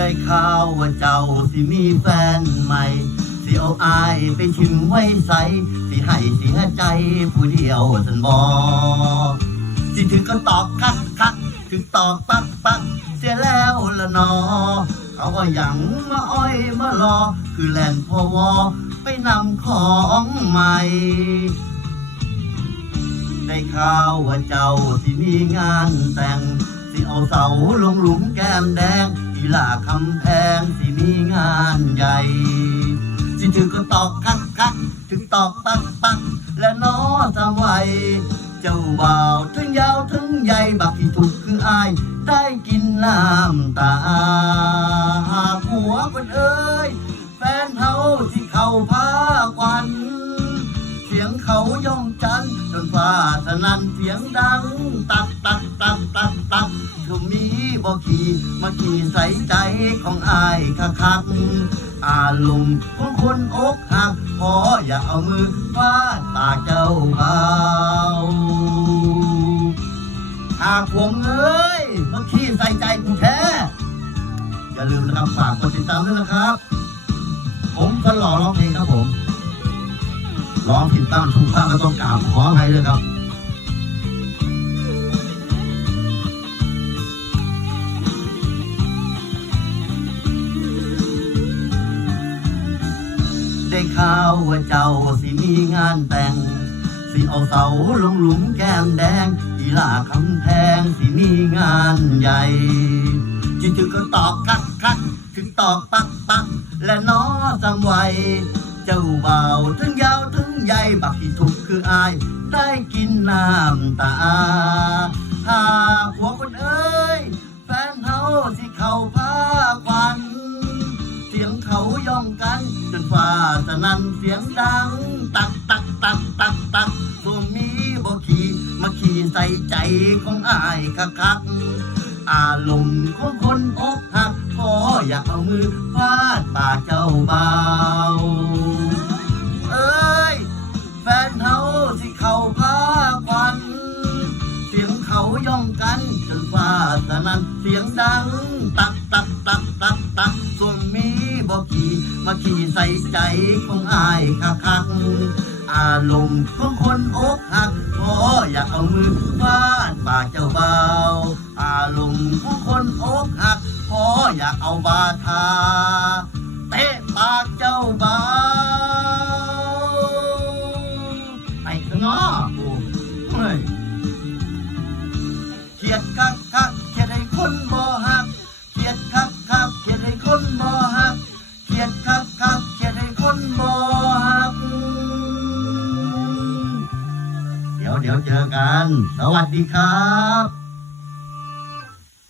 ได้ข่าวว่าเจ้าสิมีแฟนใหม่ สิเอาอายไปชิมไว้ใส สิให้เสียใจผู้เดียวสันบอสิถึงก็ตอกคักคักถึงตอกปักปักเสียแล้วละนอ เขาก็ยังมาอ้อยมารอ คือแลนพอวอไปนำของใหม่ได้ข่าวว่าเจ้าที่มีงานแต่ง สิเอาเสาลงหลุมแก้มแดงอีลาคำแพงสิมีงานใหญ่สิถือก็ตอกคักคักถึงตอกปักปักและน้อสวัยเจ้าบ่าวทั้งยาวทั้งใหญ่บักที่ถูกคืออาย ได้กินน้ำตาผัวคนเอ้ยแฟนเฮาที่เข้าพาควัน เขาย่องจันจนฟ้าสนั่นเสียงดัง ตักตักตักตักตักทุมนี้บอกขี่มาขี่ใส่ใจของอายคักคักอารมณ์ของคนอกหักขออย่าเอามือฟาดปากเจ้าเบาหากผมเอ้ยมาขี่ใส่ใจกูแท้อย่าลืมนะครับฝากกดติดตามด้วยนะครับ ผมคนหล่อร้องเพลงครับผม ร้องผิดบ้างถูกบ้างก็ต้องกราบขออภัยด้วยครับได้ข่าวว่าเจ้าสิมีงานแต่ง สิเอาเสาลงหลุมแก้มแดง อีหลาคำแพงสิมีงานใหญ่จิถึงก็ตอกคักคักถึงตอกปักปักและน้อสำไวเจ้าบ่าวทั้งยาวทั้ง ใหญ่บักที่ถูกคืออาย ได้กินน้ำตาหาหัวคนเอ้ย แฟนเฮาสิเขาพาควันเสียงเขาย่องกันจนฟ้าสนั่นเสียงดัง ตักตักตักตักตักส่วมีบ่ขี่มาขี่ใส่ใจของอายคักคักอารมณ์ของคนอกหักขออยากเอามือฟาดปากเจ้าเบา องกันจนฟ้าสนั่นเสียงดัง ตักตักตักตักตักส่วนมีบอกขี่มาขี่ใส่ใจของอายคักคักอารมณ์ของคนอกหักขออยากเอามือฟาดปากเจ้าเบา อารมณ์ของคนอกหักขออยากเอาบาทาเตะปากเจ้าเบาไอ้ข้างนอกโอ้ย เขียดคักคักเขียดให้คนบ่ฮักเขียดคักคักเขียดให้คนบ่ฮักเขียดคักคักเขียดให้คนบ่ฮักเดี๋ยวเดี๋ยวเจอกัน สวัสดีครับ